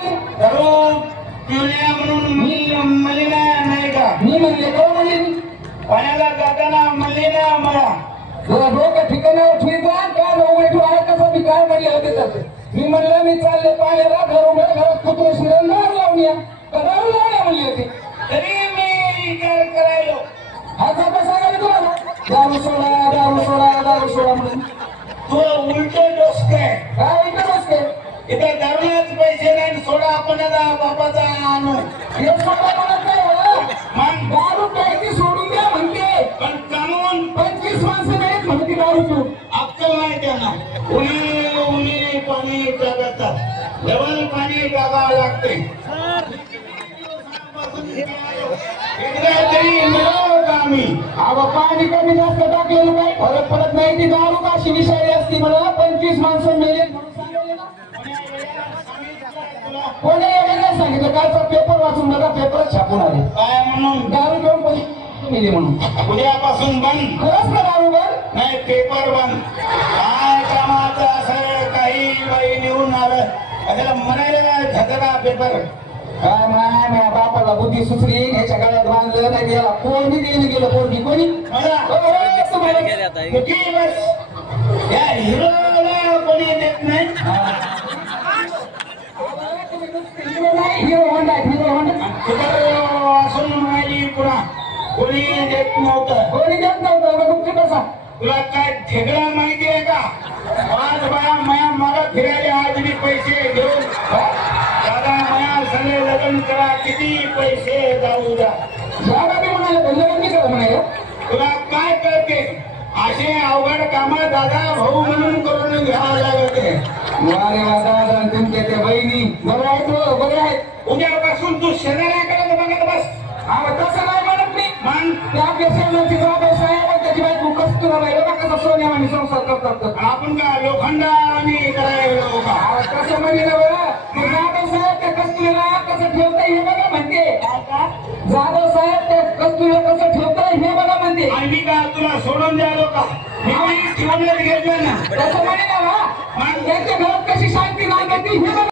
दारू पिवल्या म्हणून म्हणले नाही का? मी म्हणले का म्हणले पाण्याला जाताना म्हणले ना मला डोकं ठिकाणावर ठेवा का नवळे ठेवा कसं मी काय म्हणले होते तसं मी म्हणलं मी चालले पाण्याला घरात कुत्रे शिरण दारू लावून या दारू लावल्या म्हणली होती तरी मी विचार करायलो हा कसा सांगायला तुम्हाला दारू सोडा दारू सोडा दारू सोडा म्हणून तू उलट डोसक आहे काय इकडे बसते इथं दारूलाच पैसे नाही सोडा आपण बापाचा आणू हे सोडा म्हणत नाही हो. मग दारू प्यायची सोडून द्या म्हणते पण कानून 25 माणसं नाहीत म्हणते दारू पिऊ अक्कल नाही त्यांना उन्ही उन्ही पाणी टाकतात डबल पाणी टाकावं लागते एकदा तरी मिळावं का आम्ही अगं पाणी कमी जास्त टाकलेलं काही फरक पडत नाही ती दारू काशी विषारी असती मला 25 माणसं मेले म्हणून सांगितलं ना कोणी एवढं नाही सांगितलं कालचा पेपर वाचून बघा पेपर छापून आले काय म्हणून दारू घेऊन कोणी मेले म्हणून उद्यापासून बंद खरंच का दारू बंद नाही पेपर बंद काय कामाचं असं काही बाई निवडून आलं त्याला म्हणायला झटका पेपर काय माझ्या बापाला बुद्धी सुचली ह्याच्या गळ्यात बांधलं नाही याला कोणी देणं गेलं कोणी कोणी कुठे बस या हिरोला कोणी देत नाही हिरो होंडा हिरो होंडा असून म्हणाली पुन्हा कोणी देत नव्हतं कोणी देत नव्हतं तुमची कसा तुला काय ठेगडा माहिती आहे का आज बाया माया मला फिरायला आज मी पैसे घेऊन दादा माया सगळे लग्न करा किती पैसे जाऊ द्या दादा मी म्हणाले लग्न मी करा म्हणाले तुला काय कळते असे अवघड काम दादा भाऊ म्हणून करून घ्यावं लागते वारे वा दादा तुमच्या त्या बहिणी बरं आहेत हो बरे आहेत उद्यापासून तू शेजाऱ्याकडे बघत बस हा तसं नाही म्हणत मी मान त्या आपल्या सेवनाची जबाबदारी साहेब त्याची बायको कस्तुरा बाई बघा कसा सोन्यावानी संसार करतात आपण का लोखंडा आणि करायला का कसं म्हणे ना बरं जाधव साहेब त्या कस्तुरीला कसं ठेवताय हे बघा म्हणते जाधव साहेब त्या कस्तुरीला कसं ठेवताय हे बघा म्हणते आणि मी का तुला सोडून द्यालो का मी ठेवण्यात घेतलं ना तसं म्हणे ना त्यांच्या घरात कशी शांती नाही हे बघा